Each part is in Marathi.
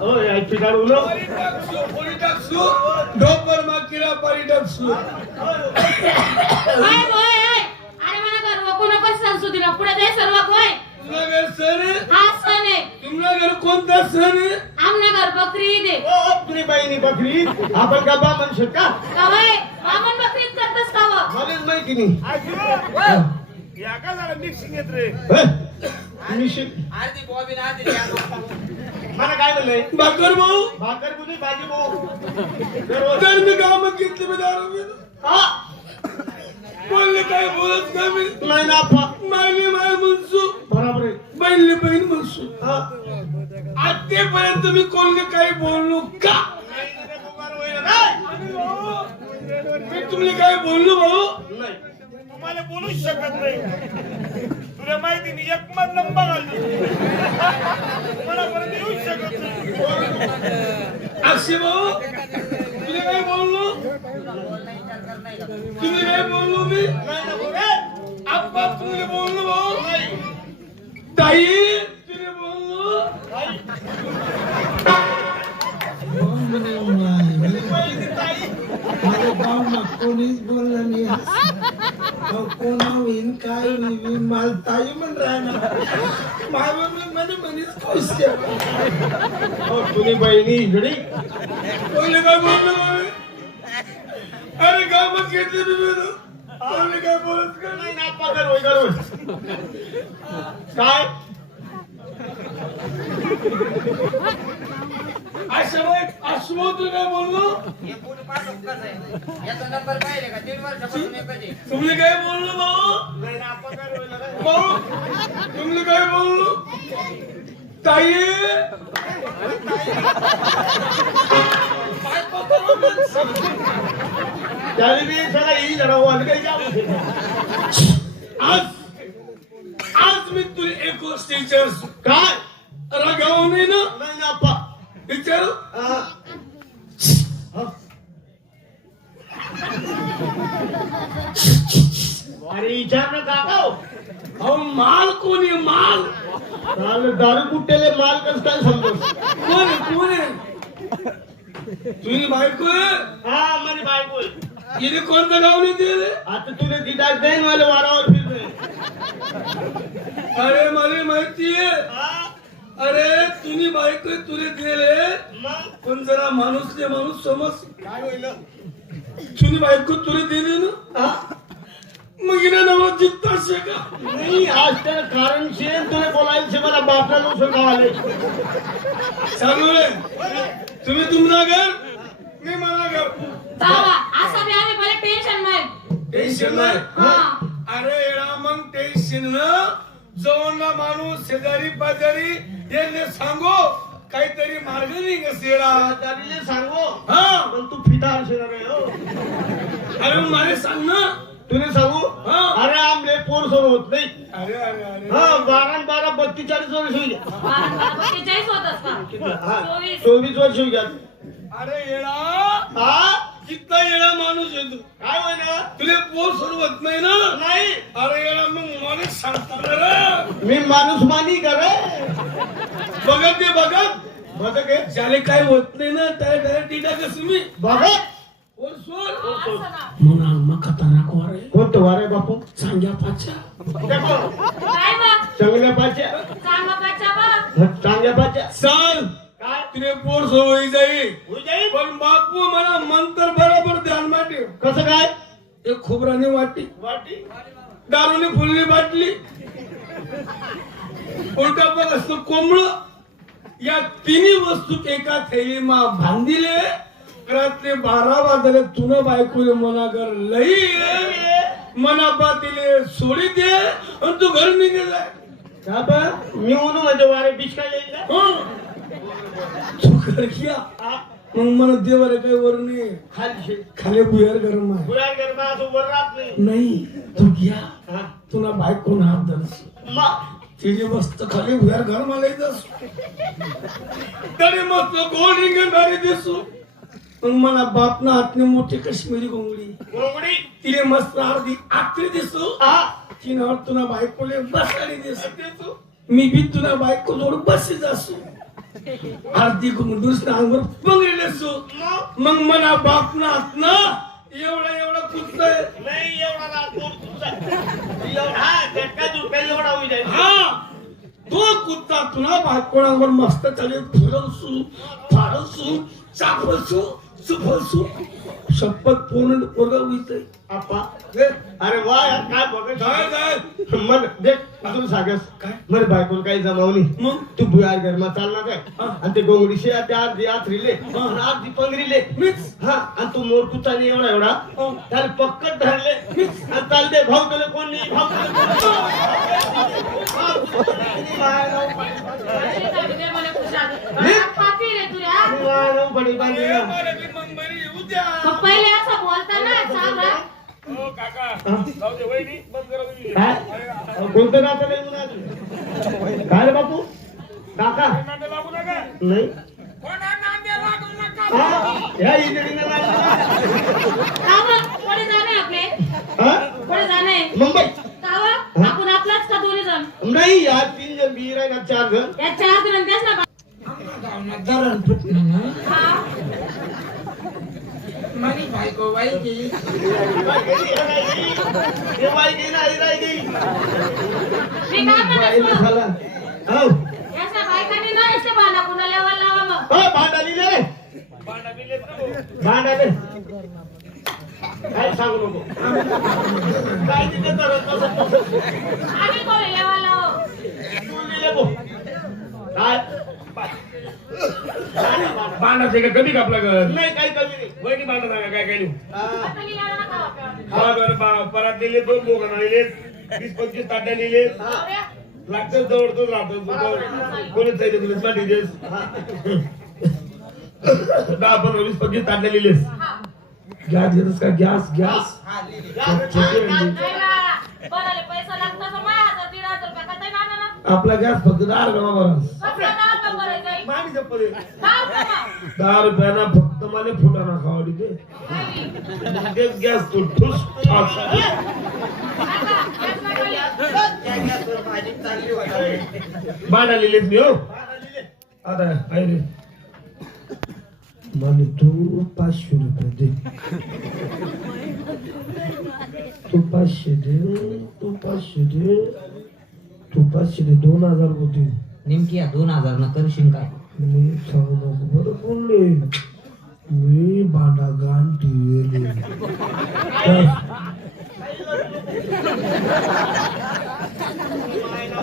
हो याय पिटाळू नो पोळी टाकसू डोपर माकिरा पारी टाकसू ओय ओय अरे मला घर नको नको संस्कृतीला पुढे दे सर्व कोय तुमना घर सण आहे हा सण आहे तुमना घर कोणता सण आहे आमना घर बकरी ईद आहे ओ तुझी बाईनी बकरी आपण का बा म्हणू शकता कवय आपण बकरी ईद करतस काव मलाच माहिती नाही या का जरा मिक्सिंग येत रे आरती बॉबीन आरती मला काय बोललंय भाकर भाऊ भाकर कुठे भाजी भाऊ तर मी गाव घेतली मी दारू पिलो. हा बोलले काय बोलत नाही मी नाही ना मायली माय म्हणसू बरोबर आहे बहिणली बहीण म्हणसू हा आजपर्यंत मी कोणले काही बोललो का मी तुम्ही काय बोललो भाऊ नाही तुम्हाला बोलूच शकत नाही तुला माहिती नाही एक मत लंबा घालतो मला परत येऊच शकत नाही अक्षय भाऊ तुला काय बोललो तुम्ही काय बोललो मी आप्पा तुला बोललो भाऊ ताई तुला बोललो माझ्या गावना कोणीच बोललं नाही कोणा होईन काय होईन मला ताई म्हण राहणार माय मम्मी म्हणे म्हणेच खुश हो तुझी बहिणी इकडे बोलले काय बोललो भाऊ अरे गाव घेतली मी बोललो बोलले काय बोलत का नाही ना पगार होय करू काय आशुभाऊ तू काय बोललो हे फोटो पाठव कसं आहे याचा नंबर पाहिले का 3 वर्षापासून एकच आहे तुम्ही काय बोललो भाऊ नाही ना पगार होईल भाऊ तुम्ही काय बोललो ताई त्याला बी सगळा ही जरा वाल काही जाऊ आज आज मी तुला एक गोष्ट विचारतो काय रागाव नाही ना नाही ना अप्पा विचारू अरे विचार ना काका अहो माल कोणी माल दारू कुठेले माल कस काय समजस कोण आहे तुझी बायको आहे हा माझी बायको आहे. हिने कोणतं गाव नाही दिले आता तुला दिदाक देईन मला वारावर फिरतोय अरे मला माहितीये अरे तुझी बायको तुले दिले मग पण जरा माणूस समज काय होईल तुझी बायको तुला दिली ना हा? मग हिने नवरा जित्ता शे का नाही आज त्याला कारण शेन तुला बोलायचं मला बापला लोक आले सांगू रे तुम्ही तुमना घर मी मला घर जावा असा बी आम्ही मला टेन्शन नाही टेन्शन नाही हा अरे येडा मग टेन्शन न जवळना माणूस शेजारी पाजारी यांनी सांगो काहीतरी मार्ग नाही का सेडा दादीले सांगो हा पण तू फिटा असणार आहे हो अरे मग मला सांग ना तुला सांगू हा. अरे आमले पोर सोड होत नाही अरे अरे अरे हा 12 42 वर्ष होईल 42 होतस का हा 24 24 वर्ष होईल अरे येडा हा कितना येडा माणूस आहे तू काय होईल तुला पोर सोडवत नाही ना नाही अरे येडा मग मला सांगतो रे मी माणूस मानी करे बघत ते बघत बघ के ज्याला काय होत नाही ना त्या डायरेक्ट टीका कसं मी बघ पोर सोड असं ना म्हणा मग खतरनाक वारे कोणतं वारे बापू सांग्या पाच्या देखो काय बा चांगल्या पाच्या चांगला बच्चा बा चांगल्या पाच्या सांग काय तुले पोर सोडवली जाईल होई जाईल पण बापू मला मंतर बरोबर ध्यान माटे कसं काय एक खोबराने वाटी वाटी दारूने फुलली बाटली उलटा पण असतो कोंबड या तिन्ही वस्तू एका थैलीमा बांधिले रात्री 12 वाजले तुन बायकोले मनागर लई मना पातीले सोडी दे आणि तू घर निघे जाय बाबा मी म्हणून म्हणजे वारे बीच काय येईल ना हं. तू घर घ्या मग मला देवाला काही वर नाही खाली खाली बुयार गरम आहे गुलाल गरमा असं वर राहत नाही नाही तू घ्या हा. तुला बायको हात धरस मा- तिने मस्त खाली भुयार घर मला तरी मस्त गोल रिंगण भारी दिसू मग मला बापना हातने मोठी काश्मीरी घोंगडी घोंगडी तिने मस्त अर्धी आकरी दिसू हा तिनं तुला बायकोले बसाडी दिसू मी बी तुला बायको जोड बसीच असू आरती करून दुसऱ्या अंगावर पंगलेले सो मग मना बाप ना एवढा कुत्ता नाही एवढा राजकोट तुझा एवढा झटका दुटका एवढा होईल हा तो कुत्ता तुला बायकोणावर मस्त चालेल फिरवसू फारसू चापसू सुफसू शपथ पूर्ण पोरगा आप्पा अरे वा यार काय बघत काय मन देख तुला सांगस काय? मरे बायकोला काही जमावली मग तू भुयार घरमा चालला काय आणि ते गोंगडीशे त्या आत रिले आत पंगरीले मीच हा आणि तू मोर कुत्ताने एवढा त्याला पक्कट धरले आणि चालते भाऊ तुला कोण नाही भाऊ अरे जाऊ दे मला खुशाल. मला खाती रे तुला. मग पहिले असं बोलताना सांग रे. हो काका जाऊ दे वहिनी बंद करा तुम्ही काय कोणतं नातं नाही म्हणा काय रे बापू काका नांदे लागू नका नाही कोणा नांदे लागू नका हा, या इजडीनं लागला. कावा पुढे जाणे आपले. हा? पुढे जाणे. मुंबई कावा आपण आपलाच का दोन्ही जण. नाही या 3 जण बीर आहे ना 4 जण या 4 जण त्याच ना. धरण फुटणं ना हा. माझी बायको बाईची हे बाई नाही राहिली मी काय बाईला म्हणत झाला हो याच्या बायकांनी ना असे भांडा कुणाला लावा मग. हो भांडाली रे भांडा बिले नको भांडाले काय सांगू नको काय तिथे करत आम्ही कोणी लेवा लाव. तू लिहिले बो काय बाणाचे का कमी कापला कर नाही काही कमी नाही वहिनी बांधा नका काय काय आता लिहिला नका वापरा. परत दिले 2 बोगण आलेले 20-25 ताट्या लिहिले अरे, लागतं जवळ राहतो कोणी चालले तुला साठी देस 10-15-20-25 ताट्या लिहिलेस हा. गॅस घेतस का गॅस गॅस नाही ना. कोणाला पैसा लागतो तर माझ्या हातात 1,500 रुपये खाता येणार ना. आपला गॅस फक्त 10 रुपया बरं कसला दहा रुपये भरायचा आहे? मामी चप्पल आहे. 10 रुपये मग. 10 रुपयाना फक्त मला फुटाणा खावाडी दे नाही. तेच गॅस तू ठुस ठास काका, गॅस नका लिहू. त्या गॅसवर भाजी चालली होती बाणा लिहिलेस मी हो आता आहे रे मला तू 500 रुपये दे तू 500 दे तू 500 दे तू 500 दे 2000 होतील नेमकी 2000 न करशील काय मी सांगू नको बरं बोलले मी भांडा गाण ठेवले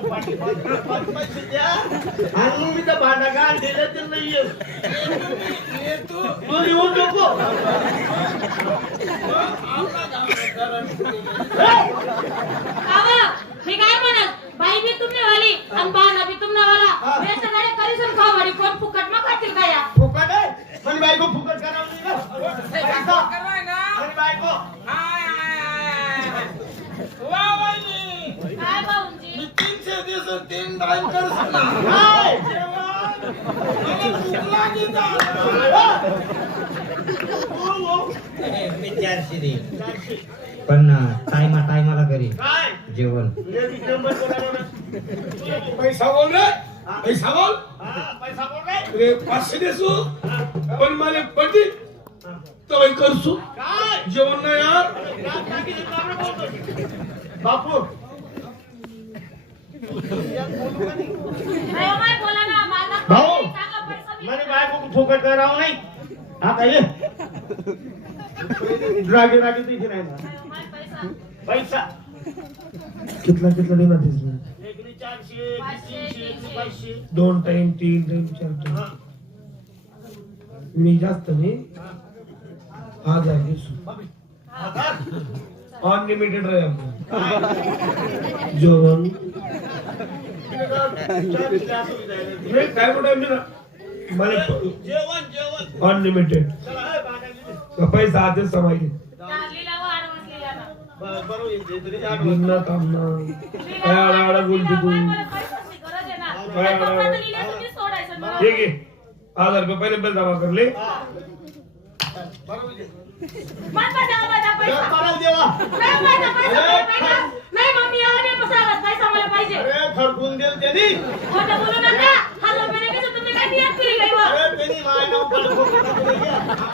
पैसे द्या आणि मग मी त्या भांडा का दिलं तर नाही तू येऊन नको कावा, मी काय म्हणत बाई बी तुम्ही वाली आणि बाणा बी तुम्ही वाला. मी सगळे करीसन खाऊ वाली कोण फुकट मग खातील का या. फुकट आहे पण बायको फुकट करावं नाही का आणि बायको काय भाऊंजी. 300 दिवस 3 टाइम कर काय? मी 400 देईन पण टायमाला करीन काय जेवण नंबर बोलावं ना. पैसा बोल रे पैसा बोल हा, पैसा बोल रे रे 500 देसू पण मला पटील तवय करसू काय जेवण नाही यार बापू नाही, माय बोला ना माझा भाऊ. चांगला पैसा बी. म्हणे बायको फुकट करावं नाही आता ये रागे रागे तिथे नाही ना. माय पैसा. पैसा कितना देणार दिसला एकरी 400 300 500 2 टाइम 3 टाइम 4 टाइम मी जास्त नाही 1000 देसू अनलिमिटेड रे जेवण नाही काय कुठे मला जेवण जेवण अनलिमिटेड चला ए, बाळा, पैसा आधीच समायचे लिहिला वा आडवस लिहिला ना. बरोबर येते तरी आठ बिनना कामना काय आडा बोलते तू मला पैशाची गरज आहे ना. काय मला आडा- पप्पाचं लिहिलं तुम्ही सोडायचं बरोबर. ठीक आहे 1000 रुपये पहिले बिल जमा करले बरोबर येते. माझा द्या, माझा पैसा. जर मला देवा नाही, माझा पैसा मला पाहिजे. नाही, मम्मी यावर नाही बसावत. पैसा मला पाहिजे. अरे खडकून देईल त्यांनी खोटं बोलू नका. 1,000 रुपये नाही कसं तुम्ही काय दिया तुरी गई वो अरे तेरी माय नाव काढ